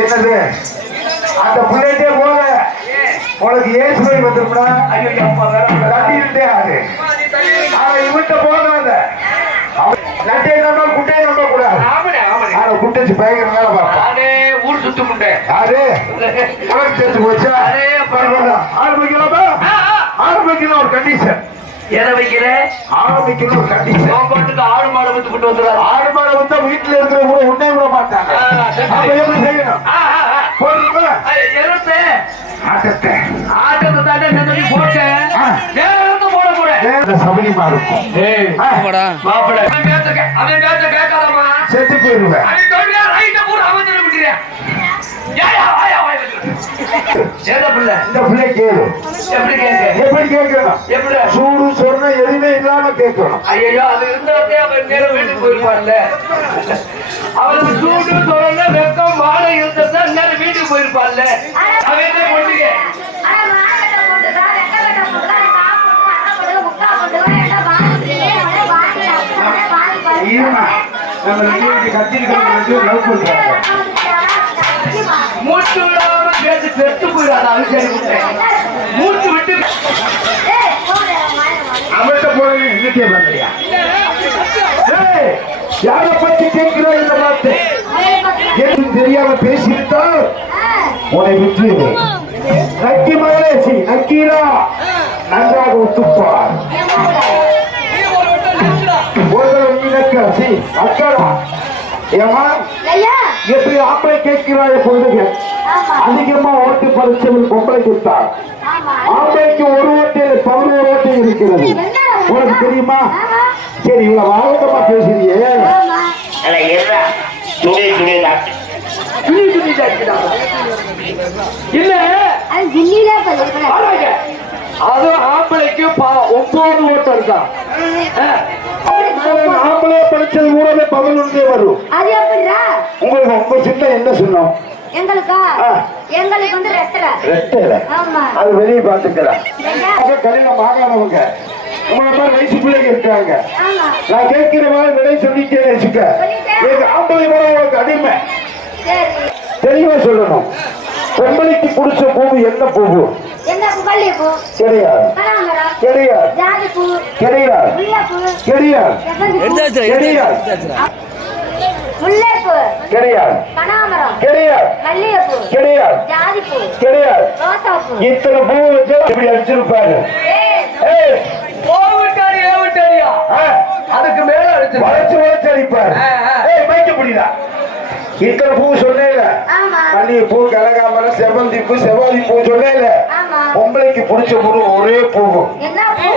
என்னது? அந்த பிள்ளைட்டே போல. உனக்கு ஏசு அப்பா வேற தட்டிட்டே அது. ஆனா இவன்கிட்ட போகாத நட்டை நம்ப குட்டையை நம்ப கூடாது. ஆனா குட்டச்சு பயங்கர வேலை பார்ப்பான். ஊர் சுத்து முண்டை. யாரு? உனக்கு தெரிஞ்சு போச்சா. ஆரம்பிக்கலாமா? ஆரம்பிக்கணும் ஒரு கண்டிஷன் எதை கண்டிஷன் உன் பாட்டுக்கு ஆடு மாடு வித்து கொண்டு வந்துடுறாரு. ஆடு மாடு வந்தா வீட்டுல இருக்கிற கூட உன்னே விட மாட்டாங்க. ஆட்டத்தை. ஆட்டத்தை தாண்டி போட்டேன் போட போறேன் சபரிமா இருக்கும் அவன் பேச்ச கேட்காதம்மா. செத்து போயிருவேன். புள்ள. இந்த பிள்ளை கேளு. எப்படி கேட்க? எப்படி கேட்கணும் எப்படி? சூடு சொன்ன எதுவுமே இல்லாம கேட்கணும் ஐயோ அது இருந்தாலே அவன் நேரம் வீட்டுக்கு போயிருப்பான்ல அவனுக்கு சூடு தொடர்ந்து வெக்கம் மாலை இருந்திருந்தா நேரம் வீட்டுக்கு போயிருப்பான்ல அவன் என்ன பண்ணுங்க? கத்திரிக்காய். மூச்சு கேட்டு செத்து போயிடாத அது மூச்சு விட்டு அவர்கிட்ட போடு, போய் யாரை பத்தி கேட்கிறோம் இந்த வார்த்தை தெரியாம பேசிவிட்டால் உன்னை நக்கி நக்கீரா. நன்றாக ஒத்துப்பார். ஏமாவுடா. நீ சி அக்கடா ஏமா எப்படி ஆம்பளை கேட்கிறாய் ஆமா, அதிகமா ஓட்டு பறிச்சவன் பொம்பளை கொடுத்தார். ஆமா. ஆம்பளைக்கு ஒரு ஓட்டு பதினோரு ஓட்டு இருக்கிறது. உனக்கு தெரியுமா? சரி இவ்வளவு வாழகமா பேசுறியே. இல்ல. அது ஜில்லிலே பண்ணிருக்கிறேன். ஆளாங்க. அது ஆம்பளைக்கு பா- ஒன்பது ஓட்டம் இருக்கா படிச்சது கூடவே பதினொன்றே வரும். அது எப்படிடா? உங்களுக்கு உங்க சின்ன என்ன சொன்னோம் எங்களுக்கா. எங்களுக்கு வந்து ரெட்டரை ரெட்டையில ஆமா. அது வெளியே பாத்துக்கலாம் ஐயா, கல்யாணம் ஆகாதவங்க உங்களை மாதிரி வயசு பிள்ளைங்க இருக்காங்க. நான் கேட்கிற மாதிரி விலை சொல்லிட்டேன்னு வச்சுக்க. எங்க ஆம்பளை கூட உங்களுக்கு அடிமை. தெளிவா சொல்லணும். பொம்பளைக்கு பிடிச்ச பூவு என்ன பூவு? கிடையாது பூ? கிடையாது முல்லைப்பூ கிடையாது செவ்வந்தி பூ கிடையாது முல்லைப்பூ கிடையாது கனகாமரம் கிடையாது மல்லிகைப்பூ. கிடையாது ஜாதி பூ கிடையாது ரோசாப்பூ. இத்தனை பூ வச்சா இப்படி அடிச்சிருப்பாரு. ஏய், ஏய், ஓ விட்டாரு ஏ விட்டாரியா ஆ, அதுக்கு மேல அடிச்சு வளைச்சு வளைச்சு அடிப்பாரு. மைக்க புடிடா. இத்தனை பூ சொன்னேல. ஆமா. மல்லிகை பூ கனகாமரம் செவந்தி பூ செவ்வாதி பூ சொன்னேல. ஆமா பொம்பளைக்கு பிடிச்ச பூ ஒரே பூ என்ன பூ?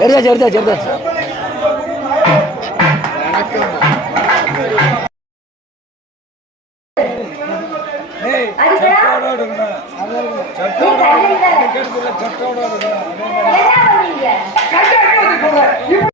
எடுத்தாச்சு எடுத்தாச்சு எடுத்தாச்சு. அடிக்கிறா?